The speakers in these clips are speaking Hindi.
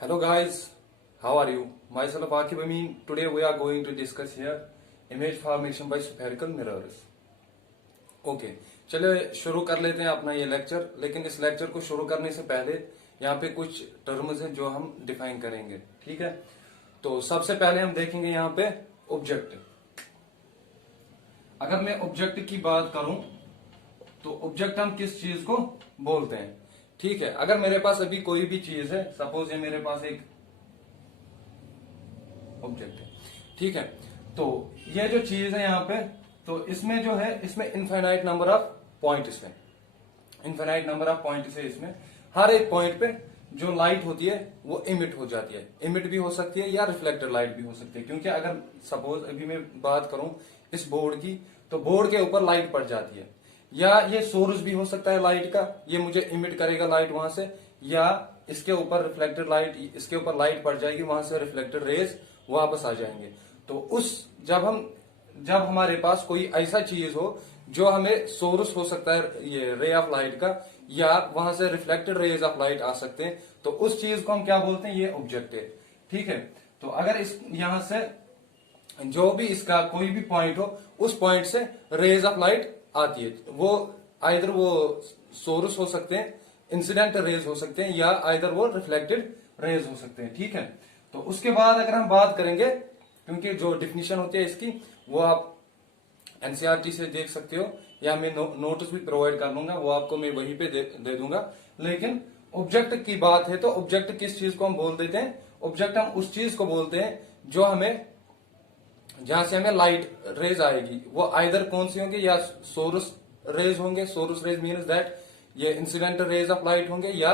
Hello guys, how are you? Myself Akib Amin. Today we are going to discuss here image formation by spherical mirrors. Okay चलिए शुरू कर लेते हैं अपना ये लेक्चर। लेकिन इस लेक्चर को शुरू करने से पहले यहाँ पे कुछ टर्म्स हैं जो हम डिफाइन करेंगे। ठीक है, तो सबसे पहले हम देखेंगे यहाँ पे ऑब्जेक्ट। अगर मैं ऑब्जेक्ट की बात करूं तो ऑब्जेक्ट हम किस चीज को बोलते हैं। ठीक है, अगर मेरे पास अभी कोई भी चीज है, सपोज ये मेरे पास एक ऑब्जेक्ट है। ठीक है, तो ये जो चीज है यहाँ पे, तो इसमें जो है इसमें इनफाइनाइट नंबर ऑफ पॉइंट, इसमें इनफाइनाइट नंबर ऑफ पॉइंट से इसमें हर एक पॉइंट पे जो लाइट होती है वो इमिट हो जाती है। इमिट भी हो सकती है या रिफ्लेक्टेड लाइट भी हो सकती है। क्योंकि अगर सपोज अभी मैं बात करूं इस बोर्ड की, तो बोर्ड के ऊपर लाइट पड़ जाती है, या ये सोर्स भी हो सकता है लाइट का, ये मुझे इमिट करेगा लाइट वहां से, या इसके ऊपर रिफ्लेक्टेड लाइट, इसके ऊपर लाइट पड़ जाएगी, वहां से रिफ्लेक्टेड रेज वापस आ जाएंगे। तो उस जब हमारे पास कोई ऐसा चीज हो जो हमें सोर्स हो सकता है ये रे ऑफ लाइट का, या वहां से रिफ्लेक्टेड रेज ऑफ लाइट आ सकते हैं, तो उस चीज को हम क्या बोलते हैं, ये ऑब्जेक्ट है। ठीक है, तो अगर इस यहां से जो भी इसका कोई भी पॉइंट हो, उस पॉइंट से रेज ऑफ लाइट आती है, वो आइदर वो सोर्स हो सकते हैं, इंसिडेंट रेज हो सकते हैं, या आइदर वो रिफ्लेक्टेड रेज हो सकते हैं। ठीक है, तो उसके बाद अगर हम बात करेंगे, क्योंकि जो डिफिनीशन होती है इसकी वो आप एनसीईआरटी से देख सकते हो, या मैं नोट्स भी प्रोवाइड कर लूंगा, वो आपको मैं वहीं पे दे दूंगा। लेकिन ऑब्जेक्ट की बात है तो ऑब्जेक्ट किस चीज को हम बोल देते हैं, ऑब्जेक्ट हम उस चीज को बोलते हैं जो हमें, जहां से हमें लाइट रेज आएगी, वो आइदर कौन सी होंगे, या सोर्स रेज होंगे। सोर्स रेज मीन्स दैट ये इंसिडेंट रेज ऑफ लाइट होंगे या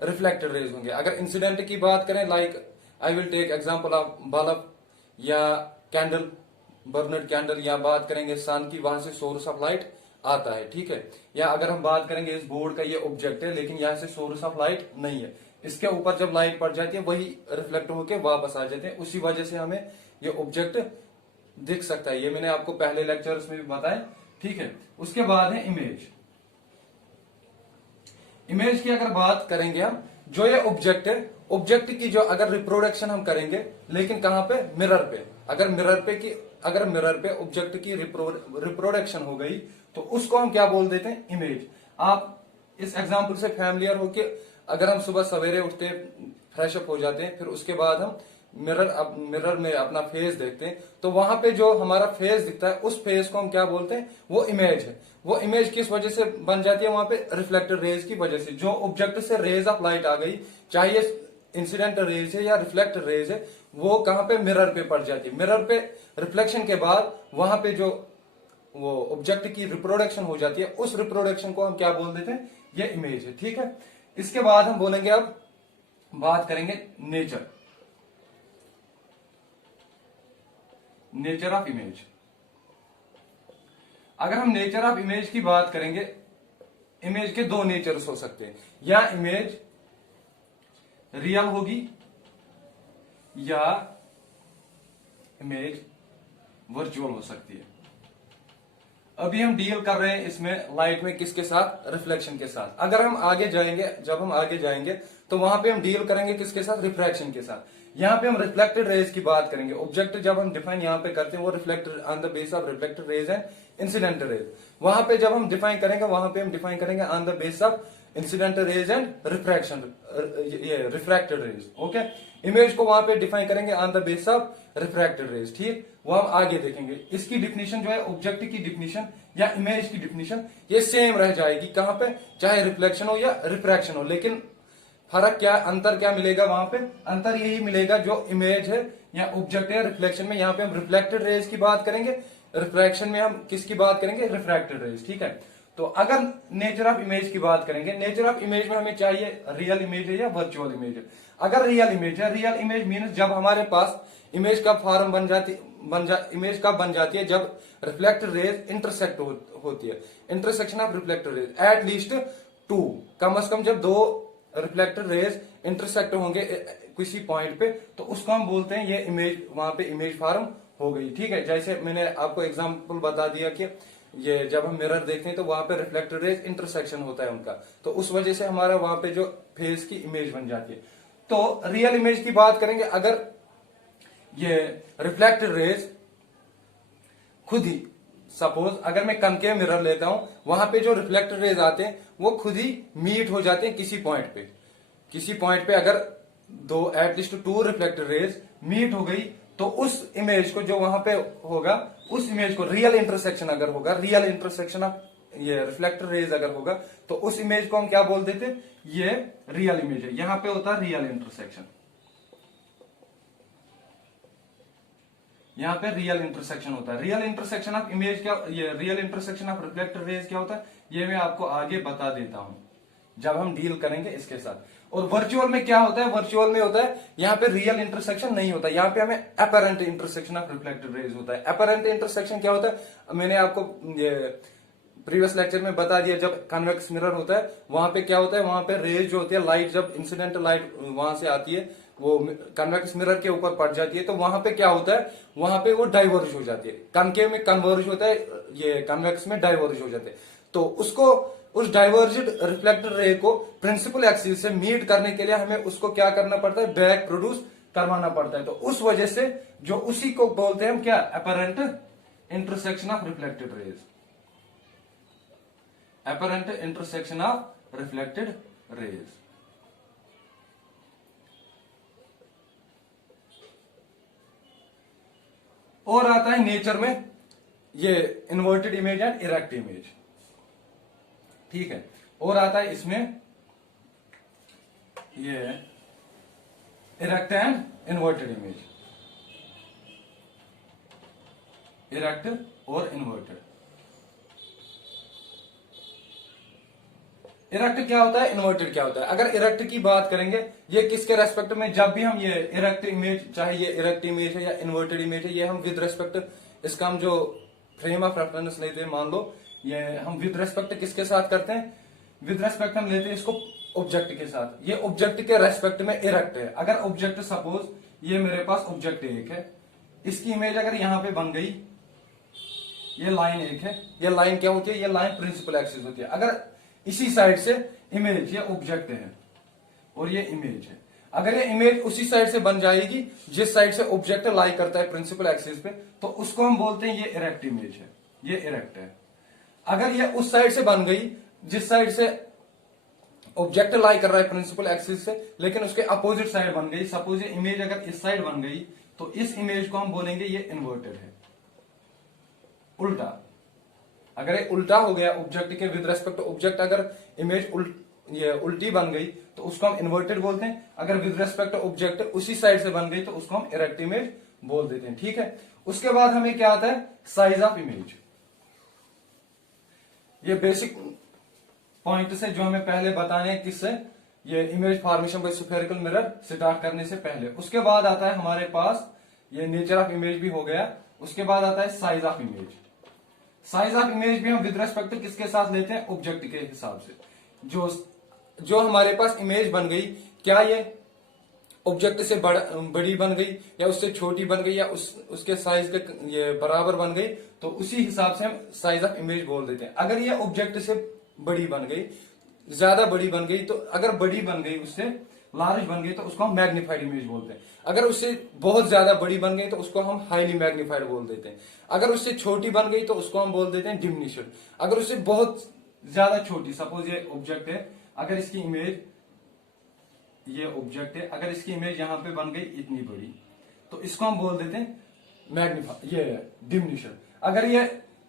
रिफ्लेक्टेड रेज होंगे। अगर इंसिडेंट की बात करें, like I will take example of bulb या कैंडल, बर्नर्ड कैंडल, या बात करेंगे सन की, वहां से सोर्स ऑफ लाइट आता है। ठीक है, या अगर हम बात करेंगे इस बोर्ड का, ये ऑब्जेक्ट है लेकिन यहाँ से सोर्स ऑफ लाइट नहीं है, इसके ऊपर जब लाइट पड़ जाती है वही रिफ्लेक्ट होकर वापस आ जाते हैं, उसी वजह से हमें ये ऑब्जेक्ट दिख सकता है। ये मैंने आपको पहले लेक्चर्स में भी बताया। ठीक है, उसके बाद है इमेज। इमेज की अगर बात करेंगे हम, जो ये ऑब्जेक्ट है, ऑब्जेक्ट की जो अगर रिप्रोडक्शन हम करेंगे, लेकिन कहां पे, मिरर पे। अगर मिरर पे ऑब्जेक्ट की रिप्रोडक्शन हो गई तो उसको हम क्या बोल देते हैं, इमेज। आप इस एग्जांपल से फैमिलियर हो कि अगर हम सुबह सवेरे उठते, फ्रेश अप हो जाते हैं, फिर उसके बाद हम मिरर में अपना फेस देखते हैं, तो वहां पे जो हमारा फेस दिखता है, उस फेस को हम क्या बोलते हैं, वो इमेज है। वो इमेज किस वजह से बन जाती है, वहां पे रिफ्लेक्टेड रेज की वजह से। जो ऑब्जेक्ट से रेज ऑफ लाइट आ गई, चाहे इंसिडेंट रेज है या रिफ्लेक्टेड रेज है, वो कहां पे, मिरर पे पड़ जाती है। मिरर पे रिफ्लेक्शन के बाद वहां पे जो वो ऑब्जेक्ट की रिप्रोडक्शन हो जाती है, उस रिप्रोडक्शन को हम क्या बोल देते हैं, ये इमेज है। ठीक है, इसके बाद हम बोलेंगे, अब बात करेंगे नेचर ऑफ इमेज। अगर हम नेचर ऑफ इमेज की बात करेंगे, इमेज के दो नेचर्स हो सकते हैं, या इमेज रियल होगी या इमेज वर्चुअल हो सकती है। अभी हम डील कर रहे हैं इसमें लाइट में किसके साथ, रिफ्लेक्शन के साथ। अगर हम आगे जाएंगे, जब हम आगे जाएंगे तो वहां पे हम डील करेंगे किसके साथ, रिफ्रैक्शन के साथ। यहाँ पे हम रिफ्लेक्टेड रेज की बात करेंगे। ऑब्जेक्ट जब हम डिफाइन यहाँ पे करते हैं, वो reflected on the base of reflected raise and incident raise. वहां पे जब हम डिफाइन करेंगे, वहां पे हम डिफाइन करेंगे on the base of incident rays and refraction, ये रिफ्रैक्टेड रेज। ओके, इमेज को वहां पे डिफाइन करेंगे on the base of refracted rays. ठीक, वो हम आगे देखेंगे। इसकी डिफिनीशन जो है, ऑब्जेक्ट की डिफिनीशन या इमेज की डिफिनीशन, ये सेम रह जाएगी कहां पे, चाहे रिफ्लेक्शन हो या रिफ्रैक्शन हो। लेकिन फर्क क्या, अंतर क्या मिलेगा वहां पे, अंतर यही मिलेगा, जो इमेज है या ऑब्जेक्ट है, रिफ्लेक्शन में यहाँ पे हम रिफ्लेक्टेड रेज की बात करेंगे, रिफ्रैक्शन में हम किसकी बात करेंगे, रिफ्रैक्टेड रेज। ठीक है, तो अगर नेचर ऑफ इमेज की बात करेंगे, नेचर ऑफ इमेज में हमें चाहिए रियल इमेज है या वर्चुअल इमेज है। अगर रियल इमेज है, रियल इमेज मीन्स जब हमारे पास इमेज का फॉर्म इमेज कब बन जाती है, जब रिफ्लेक्टेड रेज इंटरसेक्ट होती है, intersection of reflected raise at least 2, कम से कम जब 2 रिफ्लेक्टेड रेज इंटरसेक्ट होंगे किसी पॉइंट पे, तो उसको हम बोलते हैं ये इमेज, वहां पे इमेज फॉर्म हो गई। ठीक है, जैसे मैंने आपको एग्जांपल बता दिया कि ये जब हम मिरर देखते हैं तो वहां पे रिफ्लेक्टेड रेज इंटरसेक्शन होता है उनका, तो उस वजह से हमारा वहां पे जो फेस की इमेज बन जाती है। तो रियल इमेज की बात करेंगे, अगर ये रिफ्लेक्टेड रेज खुद ही, सपोज अगर मैं कनकेव मिरर लेता हूं, वहां पे जो रिफ्लेक्टेड रेज आते हैं वो खुद ही मीट हो जाते हैं किसी पॉइंट पे। किसी पॉइंट पे अगर दो at least two reflected rays meet हो गई, तो उस इमेज को जो वहां पे होगा, उस इमेज को रियल इंटरसेक्शन अगर होगा, रियल इंटरसेक्शन ऑफ ये रिफ्लेक्टेड रेज अगर होगा, तो उस इमेज को हम क्या बोल देते हैं, ये रियल इमेज है। यहां पे होता है रियल इंटरसेक्शन, यहां पे रियल इंटरसेक्शन होता है। रियल इंटरसेक्शन ऑफ इमेज क्या, ये real intersection of reflected raise क्या होता है, ये मैं आपको आगे बता देता हूं जब हम डील करेंगे इसके साथ। और वर्चुअल में क्या होता है, वर्चुअल में होता है यहाँ पे रियल इंटरसेक्शन नहीं होता, यहाँ पे हमें apparent intersection of reflected raise होता है। अपरेंट इंटरसेक्शन क्या होता है, मैंने आपको प्रीवियस लेक्चर में बता दिया, जब कन्वेक्स मिरर होता है वहां पे क्या होता है, वहां पे रेज जो होती है, लाइट जब इंसिडेंटल लाइट वहां से आती है, वो कन्वेक्स मिरर के ऊपर पड़ जाती है, तो वहां पे क्या होता है, वहां पे वो डाइवर्ज हो जाती है। कनकेव में कन्वर्ज होता है, ये कन्वेक्स में डाइवर्ज हो जाते हैं। तो उसको, उस डाइवर्जेड रिफ्लेक्टेड रे को प्रिंसिपल एक्सिस से मीट करने के लिए हमें उसको क्या करना पड़ता है, बैक प्रोड्यूस करवाना पड़ता है। तो उस वजह से जो उसी को बोलते हैं हम क्या, apparent intersection of reflected raise, apparent intersection of reflected raise. और आता है नेचर में ये inverted image and erect image, ठीक है। और आता है इसमें ये erect and inverted image, erect और इन्वर्टेड। इरेक्ट क्या होता है, इन्वर्टेड क्या होता है। अगर इरेक्ट की बात करेंगे, ये किसके रेस्पेक्ट में, जब भी हम ये इरेक्ट इमेज, चाहे ये इरेक्ट इमेज है या इन्वर्टेड इमेज है, ये हम विद रेस्पेक्ट, इसका हम जो फ्रेम ऑफ रेफरेंस लेते हैं, मान लो ये हम विद रेस्पेक्ट किसके साथ करते हैं, विद रेस्पेक्ट हम लेते हैं इसको ऑब्जेक्ट के साथ। ये ऑब्जेक्ट के रेस्पेक्ट में इरेक्ट है। अगर ऑब्जेक्ट, सपोज ये मेरे पास ऑब्जेक्ट एक है, इसकी इमेज अगर यहां पे बन गई, ये लाइन एक है, ये लाइन क्या होती है, ये लाइन प्रिंसिपल एक्सिस होती है। अगर इसी साइड से इमेज, ये ऑब्जेक्ट है और ये इमेज है, अगर ये इमेज उसी साइड से बन जाएगी जिस साइड से ऑब्जेक्ट लाई करता है प्रिंसिपल एक्सिस पे, तो उसको हम बोलते हैं ये इरेक्ट इमेज है, ये इरेक्ट है। अगर ये उस साइड से बन गई जिस साइड से ऑब्जेक्ट लाई कर रहा है प्रिंसिपल एक्सिस से, लेकिन उसके अपोजिट साइड बन गई, सपोज ये इमेज अगर इस साइड बन गई, तो इस इमेज को हम बोलेंगे ये इन्वर्टेड है, उल्टा। अगर ये उल्टा हो गया ऑब्जेक्ट के विद रेस्पेक्ट टू ऑब्जेक्ट, अगर इमेज ये उल्टी बन गई तो उसको हम इन्वर्टेड बोलते हैं। अगर विद रेस्पेक्ट टू ऑब्जेक्ट उसी साइड से बन गई तो उसको हम इरेक्ट इमेज बोल देते हैं, ठीक है। उसके बाद हमें क्या आता है, साइज ऑफ इमेज। ये बेसिक पॉइंट से जो हमें पहले बताने हैं, किससे, ये image formation by spherical mirror start करने से पहले। उसके बाद आता है हमारे पास ये नेचर ऑफ इमेज भी हो गया। उसके बाद आता है size of image. Size of image भी हम विद रेस्पेक्ट किसके साथ लेते हैं, ऑब्जेक्ट के हिसाब से। जो हमारे पास इमेज बन गई, क्या ये ऑब्जेक्ट से बड़ी बन गई या उससे छोटी बन गई या उसके साइज के ये बराबर बन गई, तो उसी हिसाब से हम साइज ऑफ इमेज बोल देते हैं। अगर ये ऑब्जेक्ट से बड़ी बन गई, ज्यादा बड़ी बन गई, तो अगर बड़ी बन गई, उससे लार्ज बन गई, तो उसको हम मैग्नीफाइड इमेज बोलते हैं। अगर उससे बहुत ज्यादा बड़ी बन गई तो उसको हम हाईली मैग्नीफाइड बोल देते हैं। अगर उससे छोटी बन गई तो उसको हम बोल देते हैं डिमिनिश्ड। अगर उससे बहुत ज्यादा छोटी, सपोज ये ऑब्जेक्ट है, अगर इसकी इमेज, ये ऑब्जेक्ट है, अगर इसकी इमेज यहां पे बन गई इतनी बड़ी, तो इसको हम बोल देते हैं मैग्नीफाइड, ये डिमिनिश्ड। अगर ये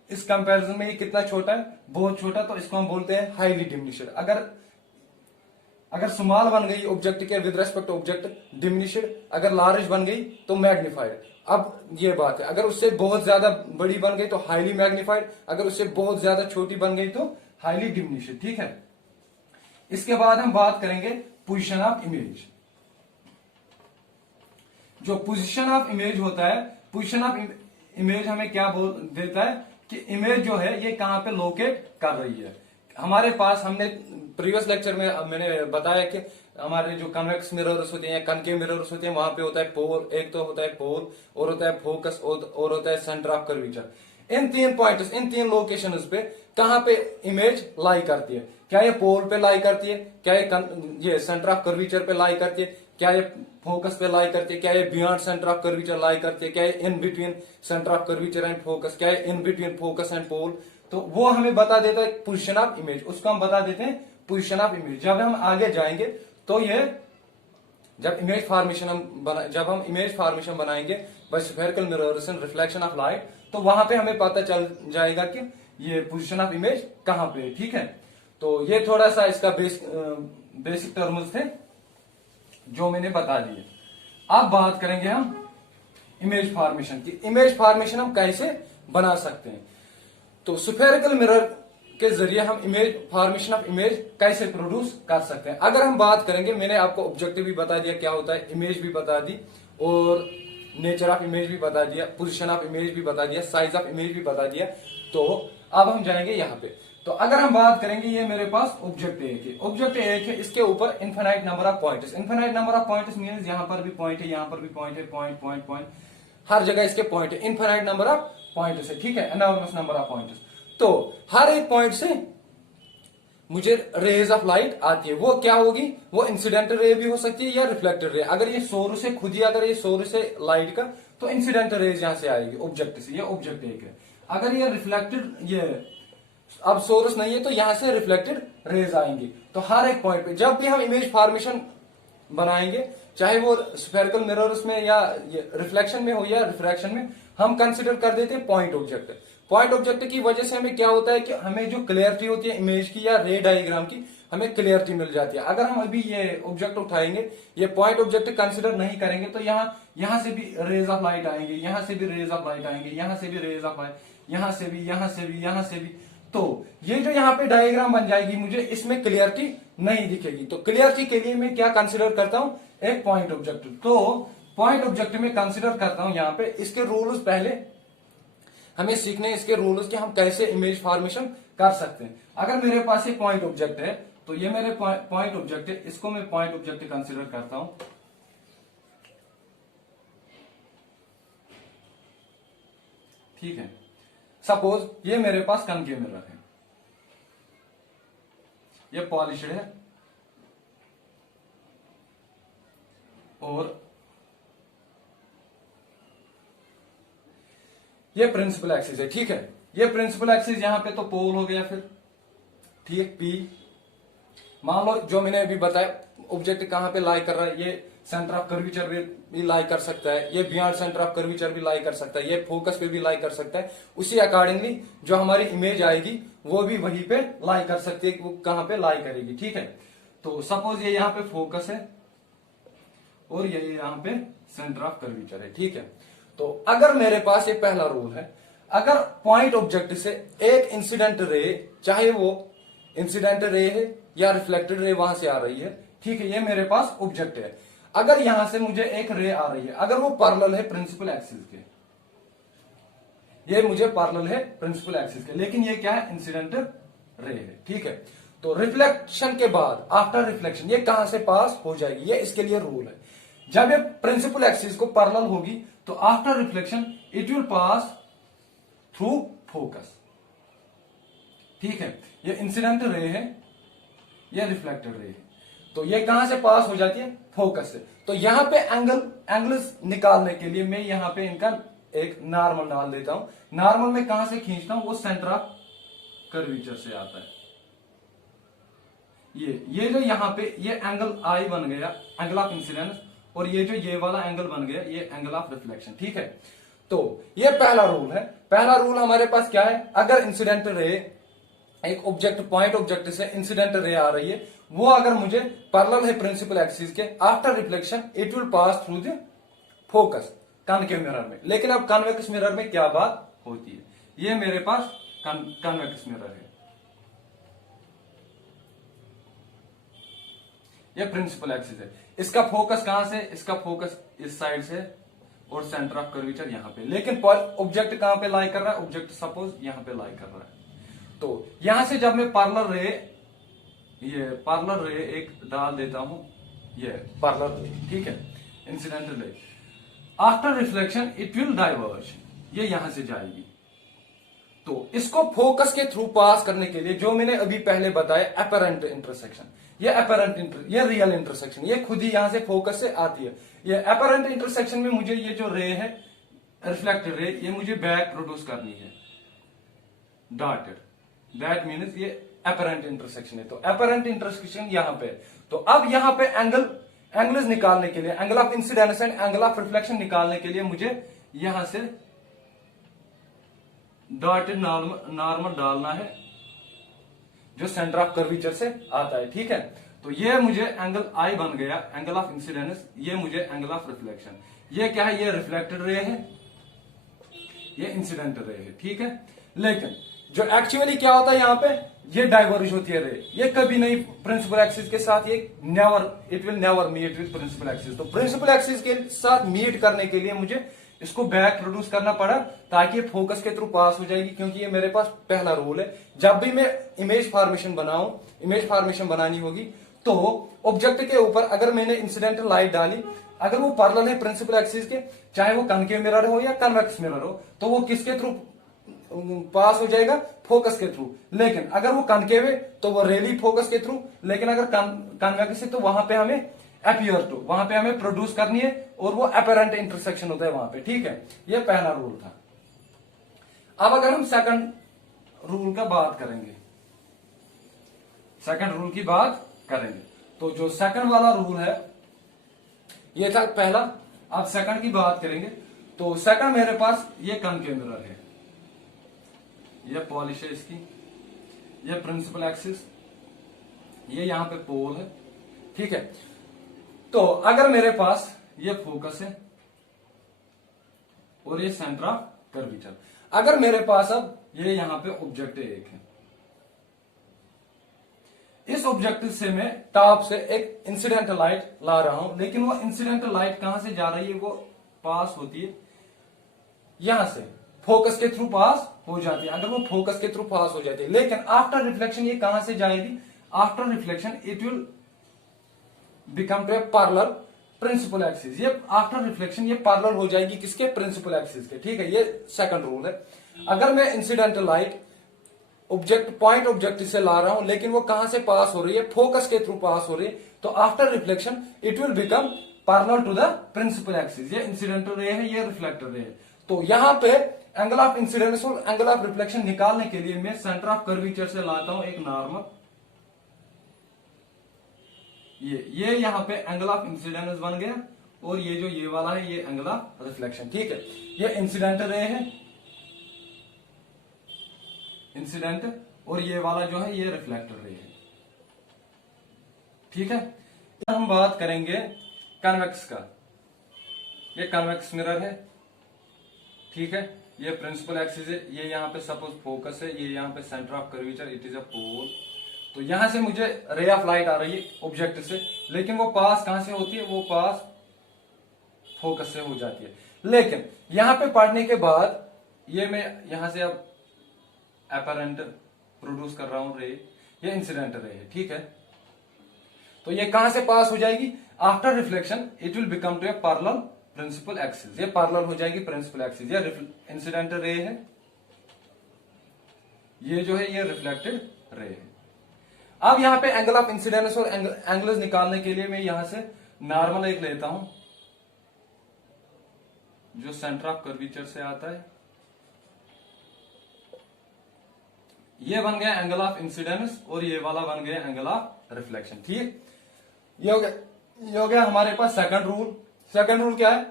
इस कंपैरिजन में ये कितना छोटा है, बहुत छोटा, तो इसको हम बोलते हैं हाईली डिमिनिश्ड। अगर स्मॉल बन गई ऑब्जेक्ट के with respect to object, diminished. अगर लार्ज बन गई तो मैग्नीफाइड। अब ये बात है, अगर उससे बहुत ज्यादा बड़ी बन गई तो हाईली मैग्नीफाइड, अगर उससे बहुत ज्यादा छोटी बन गई तो हाईली डिमिनिश्ड, ठीक है। इसके बाद हम बात करेंगे पोजीशन ऑफ इमेज। जो पोजीशन ऑफ इमेज होता है, पोजीशन ऑफ इमेज हमें क्या बोल देता है कि इमेज जो है ये कहां पे लोकेट कर रही है। हमारे पास, हमने प्रीवियस लेक्चर में मैंने बताया कि हमारे जो कन्वेक्स मिरर्स होते हैं, कनकेव मिरर्स होते हैं, वहां पे होता है पोल, एक तो होता है पोल, और होता है फोकस, और होता है सेंटर ऑफ कर्वेचर। इन तीन पॉइंट्स, इन तीन लोकेशंस पे कहां पे इमेज लाई करती है। क्या ये पोल पे लाई करती है, क्या ये सेंटर ऑफ कर्वेचर पे लाई करती है, क्या ये फोकस पे लाई करती है, क्या ये बियॉन्ड सेंटर ऑफ कर्वेचर लाई करती है, क्या ये in between centre of curvature and focus, क्या ये इन बिटवीन फोकस एंड पोल। तो वो हमें बता देता है पोजीशन ऑफ इमेज, उसको हम बता देते हैं पोजीशन ऑफ इमेज। जब हम आगे जाएंगे तो ये जब हम इमेज फॉर्मेशन बनाएंगे by spherical mirrors and reflection of light, तो वहां पे हमें पता चल जाएगा कि ये पोजीशन ऑफ इमेज कहां पे है। ठीक है, तो ये थोड़ा सा इसका बेसिक टर्म्स थे जो मैंने बता दिए। अब बात करेंगे हम इमेज फॉर्मेशन की। इमेज फॉर्मेशन हम कैसे बना सकते हैं, तो स्फेरिकल मिरर के जरिए हम इमेज फॉर्मेशन ऑफ इमेज कैसे प्रोड्यूस कर सकते हैं। अगर हम बात करेंगे, मैंने आपको ऑब्जेक्टिव भी बता दिया क्या होता है, इमेज भी बता दी, और नेचर ऑफ इमेज भी बता दिया, पोजीशन ऑफ इमेज भी बता दिया, साइज ऑफ इमेज भी बता दिया। तो अब हम जाएंगे यहाँ पे। तो अगर हम बात करेंगे, ये मेरे पास ऑब्जेक्ट एक है, ऑब्जेक्ट एक है, इसके ऊपर infinite number of points. Infinite number of points means यहाँ पर भी पॉइंट है, यहाँ पर भी पॉइंट है, पॉइंट पॉइंट पॉइंट, हर जगह इसके पॉइंट है, इनफिनाइट नंबर ऑफ पॉइंट्स है। ठीक है, एनॉर्मस नंबर ऑफ पॉइंट्स। तो हर एक पॉइंट से मुझे रेज ऑफ लाइट आती है। वो क्या होगी, वो इंसिडेंट रे भी हो सकती है या रिफ्लेक्टेड रे। अगर ये सोर्स है खुद ही, अगर ये सोर्स है लाइट का, तो इंसिडेंट रेज यहां से आएगी ऑब्जेक्ट से, ये ऑब्जेक्ट एक है। अगर ये रिफ्लेक्टेड, ये अब सोर्स नहीं है, तो यहां से रिफ्लेक्टेड रेज आएंगी। तो हर एक पॉइंट पे जब भी हम इमेज फॉर्मेशन बनाएंगे, चाहे वो स्फेरिकल मिरर्स में या रिफ्लेक्शन में हो या रिफ्रैक्शन में, हम कंसिडर कर देते हैं पॉइंट ऑब्जेक्ट। पॉइंट ऑब्जेक्ट की वजह से हमें क्या होता है कि हमें जो क्लियरिटी होती है इमेज की या रे डायग्राम की, हमें क्लियरिटी मिल जाती है। अगर हम अभी ये ऑब्जेक्ट उठाएंगे, ये पॉइंट ऑब्जेक्ट कंसिडर नहीं करेंगे, तो यहां से भी रेज ऑफ लाइट आएंगे, यहां से भी रेज ऑफ लाइट आएंगे, यहां से भी रेज ऑफ लाइट, यहां से भी, यहां से भी, यहां से भी। तो ये जो यहाँ पे डायग्राम बन जाएगी, मुझे इसमें क्लियरिटी नहीं दिखेगी। तो क्लियरिटी के लिए मैं क्या कंसिडर करता हूं, एक पॉइंट ऑब्जेक्ट। तो पॉइंट ऑब्जेक्ट में कंसिडर करता हूं यहाँ पे इसके रूल्स, पहले हमें सीखने इसके रूल्स कि हम कैसे इमेज फॉर्मेशन कर सकते हैं। अगर मेरे पास ये पॉइंट ऑब्जेक्ट है, तो ये मेरे पॉइंट ऑब्जेक्ट है, इसको मैं पॉइंट ऑब्जेक्ट कंसिडर करता हूं। ठीक है, सपोज ये मेरे पास कनकेव मिरर है, ये पॉलिश्ड है, और ये प्रिंसिपल एक्सिस है। ठीक है, ये प्रिंसिपल एक्सिस यहां पे तो पोल हो गया, फिर ठीक पी। मान लो जो मैंने अभी बताया ऑब्जेक्ट कहां पे लाई कर रहा है, ये सेंटर ऑफ कर्वेचर भी लाई कर सकता है, ये बियॉन्ड सेंटर ऑफ कर्वेचर भी लाई कर सकता है, ये फोकस पे भी लाई कर सकता है। उसी अकॉर्डिंगली जो हमारी इमेज आएगी वो भी वहीं पे लाई कर सकती है कि वो कहां पे लाई करेगी। ठीक है, तो सपोज ये यहाँ पे फोकस है और ये यहाँ पे सेंटर ऑफ कर्वेचर है। ठीक है, तो अगर मेरे पास ये पहला रूल है, अगर पॉइंट ऑब्जेक्ट से एक इंसिडेंट रे, चाहे वो इंसिडेंट रे है या रिफ्लेक्टेड रे वहां से आ रही है, ठीक है, ये मेरे पास ऑब्जेक्ट है। अगर यहां से मुझे एक रे आ रही है, अगर वो पैरेलल है प्रिंसिपल एक्सिस के, ये मुझे पैरेलल है प्रिंसिपल एक्सिस के, लेकिन ये क्या है, इंसिडेंट रे है। ठीक है, तो रिफ्लेक्शन के बाद, आफ्टर रिफ्लेक्शन, ये कहां से पास हो जाएगी, ये इसके लिए रूल है। जब ये प्रिंसिपल एक्सिस को पैरेलल होगी, तो after reflection it will pass through focus. ठीक है, ये इंसिडेंट रे है, ये रिफ्लेक्टेड रे है, तो ये कहां से पास हो जाती है, फोकस से। तो यहां पे एंगल्स निकालने के लिए मैं यहां पे इनका एक नॉर्मल डाल देता हूं। नॉर्मल में कहां से खींचता हूं, वो सेंटर ऑफ कर्वेचर से आता है। ये जो यहां पे ये एंगल आई बन गया, एंगल ऑफ इंसिडेंस, और ये जो ये वाला एंगल बन गया, ये एंगल ऑफ रिफ्लेक्शन। ठीक है, तो ये पहला रूल है। पहला रूल हमारे पास क्या है, अगर इंसिडेंट रे, एक ऑब्जेक्ट पॉइंट ऑब्जेक्ट से इंसिडेंट रे आ रही है, वो अगर मुझे पैरेलल है प्रिंसिपल एक्सिस के, after reflection it will pass through the focus concave mirror में। लेकिन अब कॉन्वेक्स मिरर में क्या बात होती है, ये मेरे पास कॉन्वेक्स मिरर है, ये प्रिंसिपल एक्सिस है। इसका फोकस कहां से, इसका फोकस इस साइड से, और सेंटर ऑफ कर्वेचर यहां पे। लेकिन ऑब्जेक्ट कहां पे लाई कर रहा है, ऑब्जेक्ट सपोज यहां पे लाई कर रहा है। तो यहां से जब मैं पैरेलल रे, ये पैरेलल रे एक डाल देता हूं, ये पैरेलल रे, ठीक है, incident ray, after reflection it will diverge, ये यहां से जाएगी। तो इसको फोकस के थ्रू पास करने के लिए जो मैंने अभी पहले बताया, अपरेंट इंटरसेक्शन, ये ये रियल इंटरसेक्शन, ये खुद ही यहां से फोकस से आती है। ये अपरेंट इंटरसेक्शन में मुझे ये जो रे है रिफ्लेक्टेड रे, ये मुझे बैक प्रोड्यूस करनी है डॉटेड, दैट मीन्स ये अपरेंट इंटरसेक्शन है। तो अपरेंट इंटरसेक्शन यहां पे, तो अब यहां पे एंगल्स निकालने के लिए, angle of incidence and angle of reflection निकालने के लिए मुझे यहां से डॉटेड नॉर्मल डालना है जो सेंटर ऑफ कर्वीचर से आता है, ठीक है। तो ये मुझे एंगल आई बन गया, एंगल ऑफ इंसिडेंस, ये मुझे एंगल ऑफ रिफ्लेक्शन। ये क्या है, ये रिफ्लेक्टेड रे है, ये इंसिडेंट रे है, ठीक है। लेकिन जो एक्चुअली क्या होता है यहां पे, ये डाइवर्ज होती है रे, ये कभी नहीं प्रिंसिपल एक्सिस के साथ, ये it will never meet with principal axis. तो प्रिंसिपल एक्सिस के साथ मीट करने के लिए मुझे इसको बैक प्रोड्यूस करना पड़ा ताकि ये फोकस के थ्रू पास हो जाएगी, क्योंकि ये मेरे पास पहला रूल है। जब भी मैं इमेज फॉर्मेशन बनानी होगी तो ऑब्जेक्ट के ऊपर अगर मैंने इंसिडेंटल लाइट डाली, अगर वो पैरेलल है प्रिंसिपल एक्सिस के, चाहे वो कनकेव मिरर हो या कन्वेक्स मिरर हो, तो वो किसके थ्रू पास हो जाएगा, फोकस के थ्रू। लेकिन अगर वो कनकेव है तो वो रेली फोकस के थ्रू, लेकिन अगर कन्वेक्स है तो वहां पे हमें अपीयर टू, वहां पे हमें प्रोड्यूस करनी है, और वो अपरेंट इंटरसेक्शन होता है वहां पे, ठीक है। ये पहला रूल था। अब अगर हम सेकंड रूल का बात करेंगे, सेकंड रूल की बात करेंगे, तो जो सेकंड वाला रूल है ये था पहला। अब सेकंड की बात करेंगे, तो सेकंड मेरे पास ये कनकेव मिरर है, ये पॉलिश है इसकी, ये प्रिंसिपल एक्सिस, ये यहां पे पोल है, ठीक है। तो अगर मेरे पास ये फोकस है और ये सेंटर ऑफ कर्वेचर, अगर मेरे पास अब ये यहां पे ऑब्जेक्ट एक है, इस ऑब्जेक्टिव से मैं टॉप से एक इंसिडेंटल लाइट ला रहा हूं, लेकिन वो इंसिडेंटल लाइट कहां से जा रही है, वो पास होती है यहां से, फोकस के थ्रू पास हो जाती है। अगर वो फोकस के थ्रू पास हो जाती है, लेकिन आफ्टर रिफ्लेक्शन ये कहां से जाएगी, after reflection it will become to a parallel principal axis. ये आफ्टर रिफ्लेक्शन ये पैरेलल हो जाएगी किसके, प्रिंसिपल एक्सिस के, ठीक है। ये सेकंड रूल है। अगर मैं इंसिडेंटल लाइट पॉइंट ऑब्जेक्टिव से ला रहा हूं, लेकिन वो कहां से पास हो रही है, फोकस के थ्रू पास हो रही है, तो after reflection it will become parallel to the principal axis. ये इंसिडेंटल रे है, ये रिफ्लेक्टेड रे है। तो यहां पे एंगल ऑफ इंसिडेंस और एंगल ऑफ रिफ्लेक्शन निकालने के लिए मैं सेंटर ऑफ कर्वेचर से लाता हूं एक नॉर्मल, ये यहां पे एंगल ऑफ इंसिडेंस बन गया, और ये जो ये वाला है ये एंगल ऑफ रिफ्लेक्शन, ठीक है। ये इंसिडेंट रे है, इंसिडेंट, और ये वाला जो है ये रिफ्लेक्टेड रे है, ठीक है। हम बात करेंगे कन्वेक्स का, ये कन्वेक्स मिरर है, ठीक है। ये प्रिंसिपल एक्सिस है, ये यहां पे सपोज फोकस है, ये यहां पे centre of curvature, it is a pole. तो यहां से मुझे रे ऑफ लाइट आ रही है ऑब्जेक्ट से, लेकिन वो पास कहां से होती है, वो पास फोकस से हो जाती है। लेकिन यहां पे पढ़ने के बाद ये मैं यहां से अब अपरेंट प्रोड्यूस कर रहा हूं रे, ये इंसिडेंट रे है, ठीक है। तो ये कहां से पास हो जाएगी, after reflection it will become to a parallel principal axis, ये पैरेलल हो जाएगी प्रिंसिपल एक्सिस। ये इंसिडेंट रे है, ये जो है ये रिफ्लेक्टेड रे है। अब यहां पे एंगल ऑफ इंसिडेंस और एंगल्स निकालने के लिए मैं यहां से नॉर्मल एक लेता हूं जो सेंटर ऑफ कर्वेचर से आता है, ये बन गया एंगल ऑफ इंसिडेंस, और ये वाला बन गया एंगल ऑफ रिफ्लेक्शन, ठीक। ये हो गया हमारे पास सेकंड रूल। सेकंड रूल क्या है,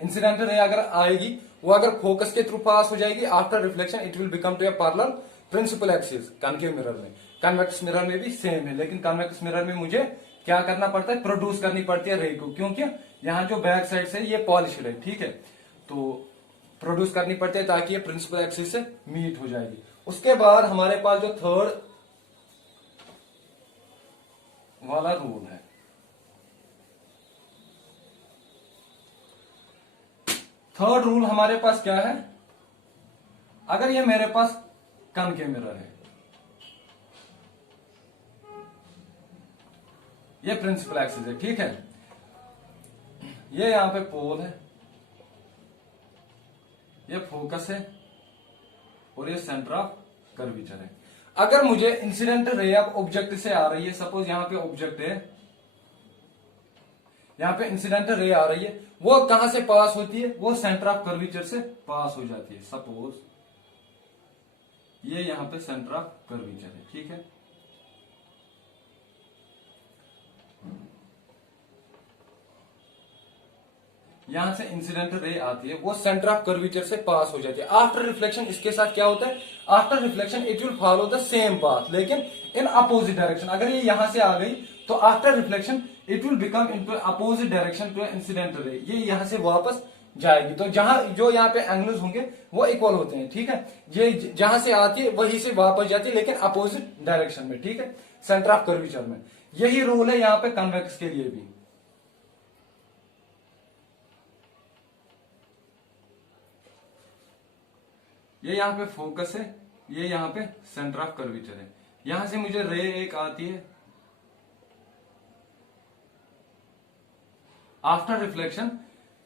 इंसिडेंट रे अगर आएगी, वो अगर फोकस के थ्रू पास हो जाएगी, after reflection it will become to a parallel principal axis. Concave mirror में, कन्वेक्स मिरर में भी सेम है, लेकिन कन्वेक्स मिरर में मुझे क्या करना पड़ता है, प्रोड्यूस करनी पड़ती है रे को, क्योंकि यहां जो बैक साइड से ये पॉलिश्ड है, ठीक है। तो प्रोड्यूस करनी पड़ती है ताकि ये प्रिंसिपल एक्सिस से मीट हो जाएगी। उसके बाद हमारे पास जो थर्ड वाला रूल है, थर्ड रूल हमारे पास क्या है, अगर ये मेरे पास कनकेव मिरर है, ये प्रिंसिपल एक्सिस है, ठीक है। ये यहां पे पोल है, ये फोकस है, और ये सेंटर ऑफ कर्वेचर है। अगर मुझे इंसिडेंट रे अब ऑब्जेक्ट से आ रही है, सपोज यहां पे ऑब्जेक्ट है, यहां पे इंसिडेंट रे आ रही है, वो कहां से पास होती है, वो सेंटर ऑफ कर्वेचर से पास हो जाती है। सपोज ये यहां पे सेंटर ऑफ कर्वेचर है, ठीक है। यहां से इंसिडेंट रे आती है, वो सेंटर ऑफ कर्वेचर से पास हो जाती है। आफ्टर रिफ्लेक्शन इसके साथ क्या होता है, after reflection it will follow the same path, लेकिन इन अपोजिट डायरेक्शन। अगर ये यहां से आ गई तो after reflection it will become into opposite direction to incident ray, ये यहां से वापस जाएगी। तो जहां जो यहाँ पे एंगल्स होंगे वो इक्वल होते हैं, ठीक है। ये जहां से आती है वहीं से वापस जाती है, लेकिन अपोजिट डायरेक्शन में, ठीक है, सेंटर ऑफ कर्वेचर में। यही रूल है यहाँ पे कन्वेक्स के लिए भी। ये यहां पे फोकस है, ये यहां पे सेंटर ऑफ कर्वेचर है। यहां से मुझे रे एक आती है, आफ्टर रिफ्लेक्शन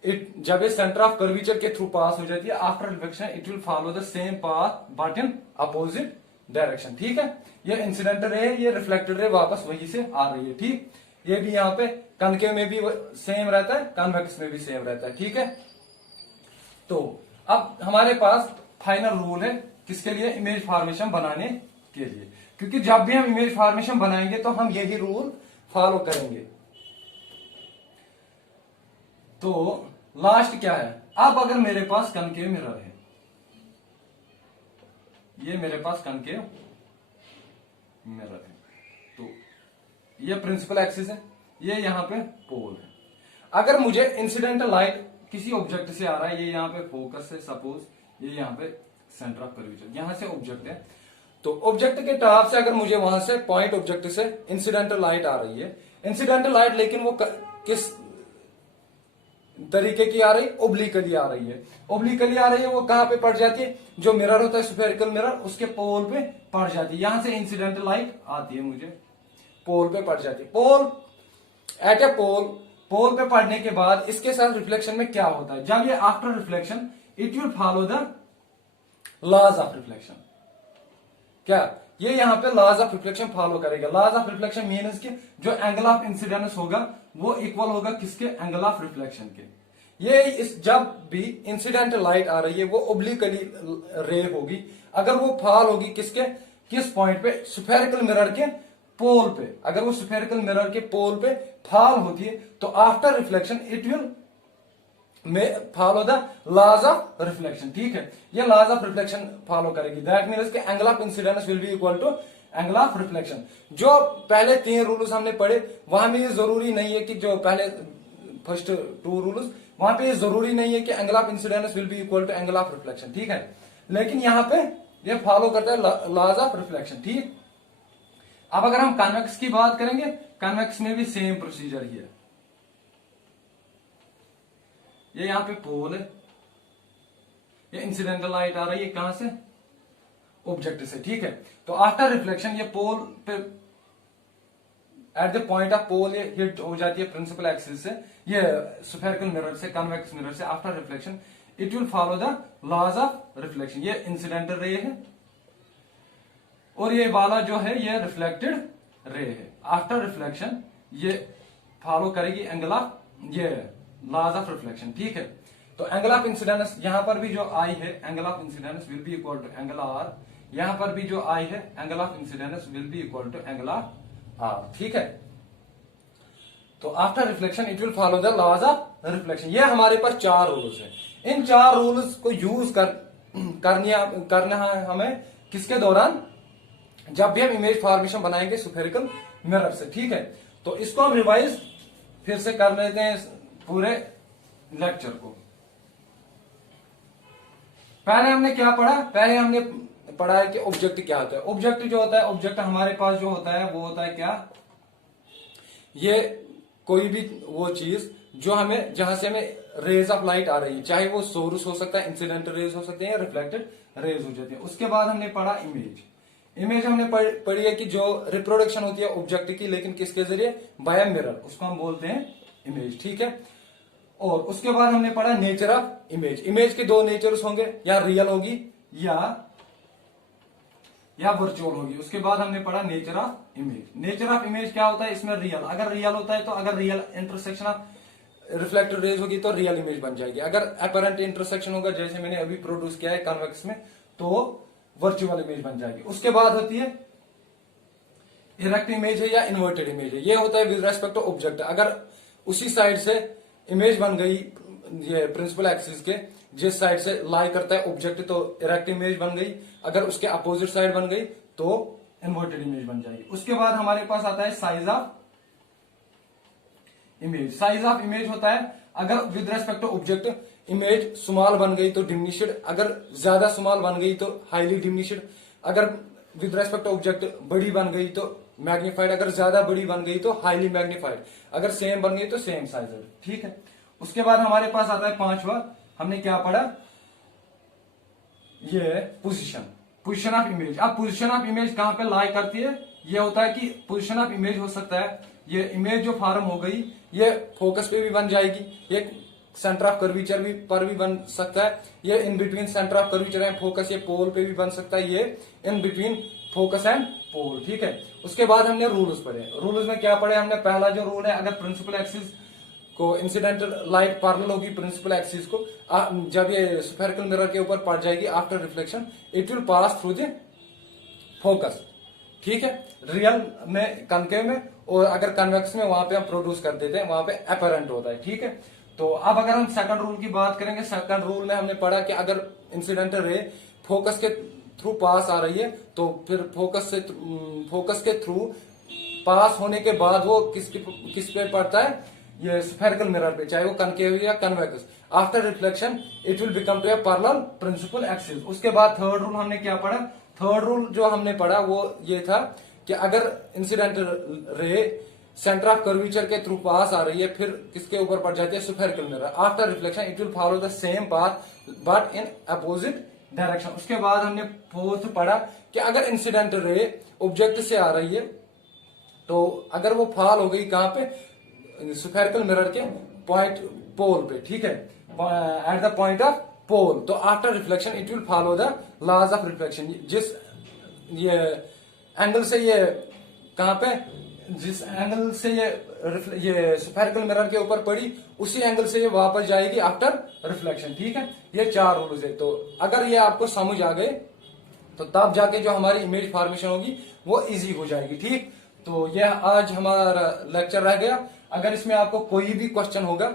इट, जब ये सेंटर ऑफ कर्वेचर के थ्रू पास हो जाती है, after reflection it will follow the same path but in opposite direction, ठीक है। ये इंसिडेंट रे है, ये रिफ्लेक्टेड रे वापस वहीं से आ रही है, ठीक। ये भी यहाँ पे कनकेव में भी सेम रहता है, कन्वेक्स में भी सेम रहता है, ठीक है। तो अब हमारे पास फाइनल रूल है किसके लिए, इमेज फॉर्मेशन बनाने के लिए, क्योंकि जब भी हम इमेज फॉर्मेशन बनाएंगे तो हम यही रूल फॉलो करेंगे। तो लास्ट क्या है, अब अगर मेरे पास कनकेव मिरर है, ये मेरे पास कनकेव मिरर है, तो ये प्रिंसिपल एक्सिस है, ये यहां पे पोल है। अगर मुझे इंसिडेंटल लाइट किसी ऑब्जेक्ट से आ रहा है, ये यहां पे फोकस है, सपोज ये यहां पे सेंटर ऑफ कर्वेचर, यहां से ऑब्जेक्ट है, तो ऑब्जेक्ट के टॉप से अगर मुझे वहां से पॉइंट ऑब्जेक्ट से इंसिडेंटल लाइट आ रही है, इंसिडेंटल लाइट लेकिन वो किस तरीके की आ रही, ओब्लिकली आ रही है। ओब्लिकली आ रही है, वो कहां पे पड़ जाती है, जो मिरर होता है स्फेरिकल मिरर, उसके पोल पे पड़ जाती है। यहां से इंसिडेंटल लाइट आती है, मुझे पोल पे पड़ जाती है। पोल एट ए पोल, पोल पे पड़ने के बाद इसके साथ रिफ्लेक्शन में क्या होता है, जब ये after reflection it will follow the laws of reflection. क्या ये यहां पे लॉज ऑफ रिफ्लेक्शन फॉलो करेगा। लॉज ऑफ रिफ्लेक्शन मीन्स कि जो एंगल ऑफ इंसिडेंस होगा वो इक्वल होगा किसके, एंगल ऑफ रिफ्लेक्शन के। ये इस जब भी इंसिडेंट लाइट आ रही है वो ओब्लिकली रे होगी, अगर वो फॉल होगी किसके, किस पॉइंट पे, स्फेरिकल मिरर के पोल पे। अगर वो स्फेरिकल मिरर के पोल पे फॉल होती है तो after reflection it will follow the laws of reflection, ठीक है। ये लॉज ऑफ रिफ्लेक्शन फॉलो करेगी। दैट मीन्स के angle of incidence will be equal to angle of reflection. जो पहले 3 रूल्स हमने पढ़े वहां में ये जरूरी नहीं है कि जो पहले फर्स्ट 2 रूल्स, वहां पे ये जरूरी नहीं है कि angle of incidence will be equal to angle of reflection, ठीक है। लेकिन यहां पे ये फॉलो करता है लॉज ऑफ रिफ्लेक्शन, ठीक। अब अगर हम कन्वेक्स की बात करेंगे, कन्वेक्स में भी सेम प्रोसीजर ही है। ये यहां पे पोल है, ये इंसिडेंटल लाइट आ रही है कहां से, ऑब्जेक्ट से, ठीक है। तो आफ्टर रिफ्लेक्शन ये पोल पे at the point of pole ये हिट हो जाती है प्रिंसिपल एक्सिस से, ये स्फेरिकल मिरर से, कन्वेक्स मिरर से। After reflection it will follow the laws of reflection. ये इंसिडेंटल रे है और ये वाला जो है ये रिफ्लेक्टेड रे है। आफ्टर रिफ्लेक्शन ये फॉलो करेगी एंगल ऑफ, ये लॉज ऑफ रिफ्लेक्शन, ठीक है। तो एंगल ऑफ इंसिडेंस यहां पर भी जो आई है, angle of incidence will be equal to angle R. यहां पर भी जो आई है, angle of incidence will be equal to angle of R, ठीक है। तो after reflection it will follow the laws of reflection. ये हमारे पास 4 रूल्स है। इन 4 रूल्स को यूज करना है हमें किसके दौरान, जब भी हम इमेज फॉर्मेशन बनाएंगे स्फेरिकल मिरर से, ठीक है। तो इसको हम रिवाइज फिर से कर लेते हैं पूरे लेक्चर को। पहले हमने क्या पढ़ा, पहले हमने पढ़ा है कि ऑब्जेक्ट क्या होता है। ऑब्जेक्ट जो होता है, ऑब्जेक्ट हमारे पास जो होता है वो होता है क्या, ये कोई भी वो चीज जो हमें, जहां से हमें रेज ऑफ लाइट आ रही है, चाहे वो सोर्स हो सकता है, इंसिडेंटल रेज हो सकते हैं, रिफ्लेक्टेड रेज हो जाती है। उसके बाद हमने पढ़ा इमेज। इमेज हमने पढ़ी है कि जो रिप्रोडक्शन होती है ऑब्जेक्ट की, लेकिन किसके जरिए, बाय मिरर, उसको हम बोलते हैं इमेज, ठीक है। और उसके बाद हमने पढ़ा नेचर ऑफ इमेज। इमेज के 2 नेचर्स होंगे, या रियल होगी या या वर्चुअल होगी। उसके बाद हमने पढ़ा nature of image. Nature of image क्या होता है, इसमें रियल, अगर रियल होता है तो अगर real intersection of reflected raise होगी तो रियल इमेज बन जाएगी। अगर अपरेंट इंटरसेक्शन होगा जैसे मैंने अभी प्रोड्यूस किया है कन्वेक्स में तो वर्चुअल इमेज बन जाएगी। उसके बाद होती है इरेक्ट इमेज है या इन्वर्टेड इमेज है। ये होता है विद रेस्पेक्ट टू ऑब्जेक्ट, अगर उसी साइड से इमेज बन गई ये प्रिंसिपल एक्सिस के जिस साइड से लाई करता है ऑब्जेक्ट तो इरेक्ट इमेज बन गई, अगर उसके अपोजिट साइड बन गई तो इन्वर्टेड इमेज बन जाएगी। उसके बाद हमारे पास आता है size of image. Size of image होता है अगर with respect to object image small बन गई तो डिमिनिश्ड, अगर ज्यादा स्मॉल बन गई तो हाईली डिमिनिश्ड, अगर विद रेस्पेक्ट टू ऑब्जेक्ट बड़ी बन गई तो मैग्नीफाइड, अगर ज्यादा बड़ी बन गई तो हाईली मैग्नीफाइड, अगर सेम बन गई तो सेम साइज है। ठीक है। उसके बाद हमारे पास आता है पांचवा, हमने क्या पढ़ा, ये पोजीशन, पोजीशन ऑफ इमेज। अब पोजीशन ऑफ इमेज कहां पे लाई करती है, ये होता है कि पोजीशन ऑफ इमेज हो सकता है ये इमेज जो फॉर्म हो गई ये फोकस पे भी बन जाएगी, ये सेंटर ऑफ कर्वीचर भी पर भी बन सकता है, ये in between centre of curvature and focus ये पोल पे भी बन सकता है, ये in between focus and pole. ठीक है। उसके बाद हमने रूल्स पढ़े। रूल्स में क्या पढ़े हमने, पहला जो रूल है, अगर प्रिंसिपल एक्सिस को इंसिडेंटल लाइट पैरेलल होगी प्रिंसिपल एक्सिस को, जब ये स्फेरिकल मिरर के ऊपर पड़ जाएगी after reflection it will pass through the focus. ठीक है। रियल में कनकेव में, और अगर कन्वेक्स में वहां पे हम प्रोड्यूस कर देते हैं वहां पे अपरेंट होता है। ठीक है। तो अब अगर हम सेकंड रूल की बात करेंगे, सेकंड रूल में हमने पढ़ा कि अगर इंसिडेंटल रे फोकस के थ्रू पास आ रही है तो फिर फोकस के थ्रू पास होने के बाद वो किस पे पड़ता है, ये स्फेरिकल मिरर पे, चाहे वो कनकेव या convex. After reflection it will become to a parallel principal axis. उसके बाद थर्ड रूल हमने क्या पढ़ा, थर्ड रूल जो हमने पढ़ा वो ये था कि अगर इंसिडेंटल रे सेंटर ऑफ कर्वीचर के थ्रू पास आ रही है फिर किसके ऊपर पड़ जाती है, spherical mirror. After reflection it will follow the same path but in opposite direction. उसके बाद हमने फोर्थ पढ़ा कि अगर इंसिडेंटल रे ऑब्जेक्ट से आ रही है तो अगर वो फॉल हो गई कहां पे, स्फेरिकल मिरर के पॉइंट पोल पे। ठीक है। At the point of pole, तो after reflection it will follow the laws of reflection. जिस ये एंगल से ये कहां पे, जिस एंगल से ये स्फेरिकल मिरर के ऊपर पड़ी उसी एंगल से ये वापस जाएगी आफ्टर रिफ्लेक्शन। ठीक है। ये चार रूल्स है। तो अगर ये आपको समझ आ गए तो तब जाके जो हमारी इमेज फॉर्मेशन होगी वो इजी हो जाएगी। ठीक। तो यह आज हमारा लेक्चर रह गया। अगर इसमें आपको कोई भी क्वेश्चन होगा,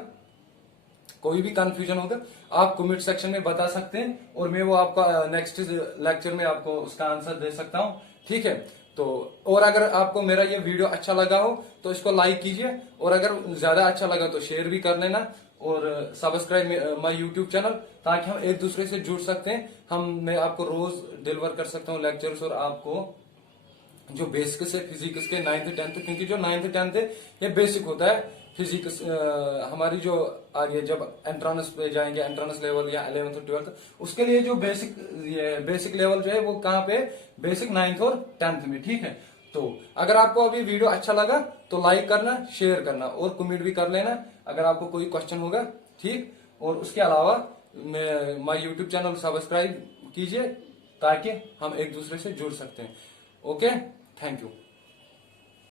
कोई भी कंफ्यूजन होगा, आप कमेंट सेक्शन में बता सकते हैं और मैं वो आपका नेक्स्ट लेक्चर में आपको उसका आंसर दे सकता हूं। ठीक है। तो और अगर आपको मेरा ये वीडियो अच्छा लगा हो तो इसको लाइक कीजिए, और अगर ज्यादा अच्छा लगा तो शेयर भी कर लेना, और सब्सक्राइब माय यूट्यूब चैनल, ताकि हम एक दूसरे से जुड़ सकते हैं। मैं आपको रोज डिलीवर कर सकता हूँ लेक्चर्स, और आपको जो बेसिक्स है फिजिक्स के 9th 10th, क्योंकि जो 9th 10th है ये बेसिक होता है फिजिक्स। हमारी जो आगे जब एंट्रांस पे जाएंगे, एंट्रांस लेवल या 11th और 12th, उसके लिए जो बेसिक लेवल जो है वो कहाँ पे, बेसिक 9th और 10th में। ठीक है। तो अगर आपको अभी वीडियो अच्छा लगा तो लाइक करना, शेयर करना और कमेंट भी कर लेना अगर आपको कोई क्वेश्चन होगा। ठीक। और उसके अलावा माय यूट्यूब चैनल सब्सक्राइब कीजिए ताकि हम एक दूसरे से जुड़ सकते हैं। Okay, thank you.